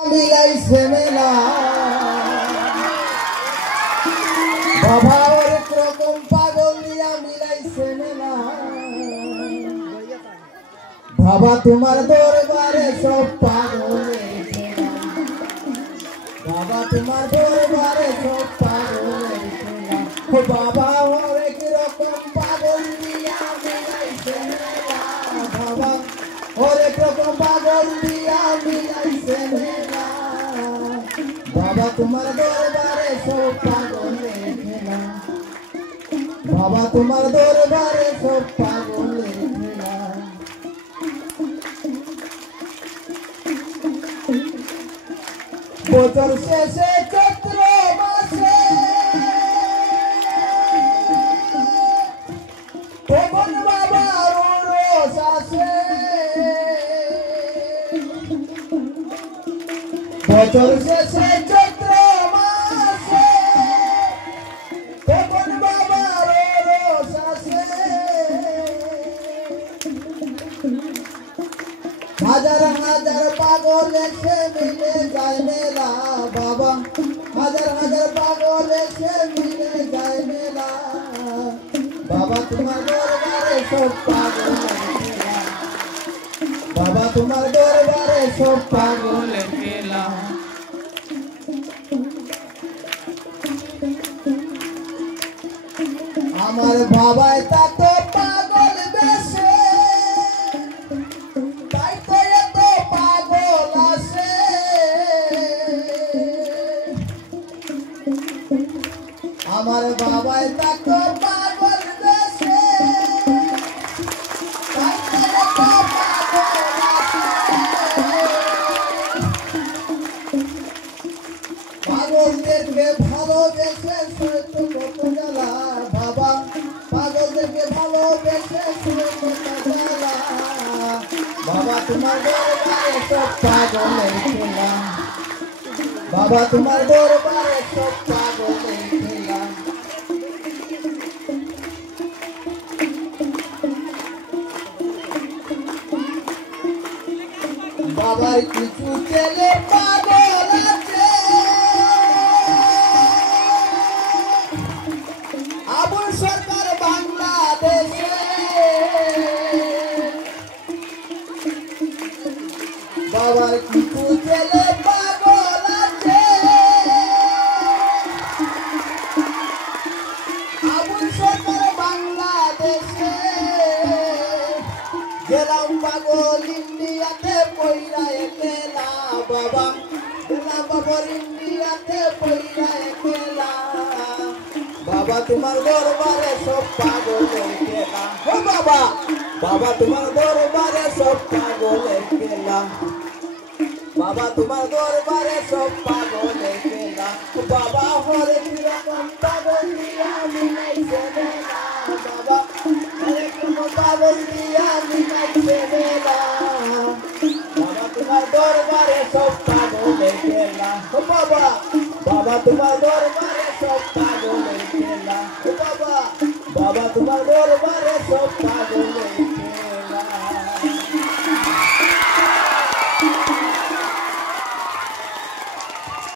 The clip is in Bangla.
মিলাইছে মেলা বাবা অনেক রকম পাগল দিয়া মিলাইছে মেলা বাবা তোমার দরবারে সব পাগলের খেলা বাবা তোমার দরবারে সব পাগলের খেলা বাবা অনেক রকম পাগল দিয়া মিলাইছে মেলা বাবা অনেক রকম পাগল দিয়া মিলাইছে মেলা বাবা তোমার দরবারে সব পাগলের খেলা বাবা তোমার দরবারে সব পাগলের খেলা বছর শেষে চৈত্র মাসে তখন বাবার রোষ আসে বছর শেষে চৈত্র মাসে তখন বাবার রোষ আসে হাজার হাজার পাগল এসে মিলে যায় মেলা বাবা হাজার হাজার পাগল এসে মিলে যায় মেলা বাবা তোমার দরবারে সব পাগলের খেলা বাবা তোমার দরবারে সব পাগলের খেলা আমার বাবাই তা তো পাগল বেশে তাই তো এত পাগল আসে আমার বাবাই তা তো পাগল বেশে তাই তো এত পাগল আসে পাগলদেরকে ভালোবেসে সইত কত জ্বালা বাবা পাগলদেরকে ভালোবেসে সইত কত জ্বালা বাবা তোমার দরবারে সব পাগলের খেলা বাবা তোমার দরবারে সব পাগলের খেলা বাবার কিছু ছেলে পাগল আছে আবুল সরকার বাংলাদেশে বাবার কিছু ছেলে পাগল আছে আবুল সরকার বাংলাদেশে গেলাম পাগল ইন্ডিয়াতে পয়রা একলা বাবা গেলাম বাবার ইন্ডিয়াতে পয়রা একলা বাবা তোমার দরবারে সব পাগলের খেলা ও বাবা বাবা তোমার দরবারে সব পাগলের খেলা বাবা তোমার দরবারে সব পাগলের খেলা বাবা হরেক রকম পাগল দিয়া মিলাইছে মেলা বাবা হরেক রকম পাগল দিয়া মিলাইছে মেলা বাবা তোমার দরবারে সব পাগলের খেলা ও বাবা বাবা তোমার দরবারে সব পাগলের খেলা ও বাবা বাবা তোমার দরবারে সব পাগল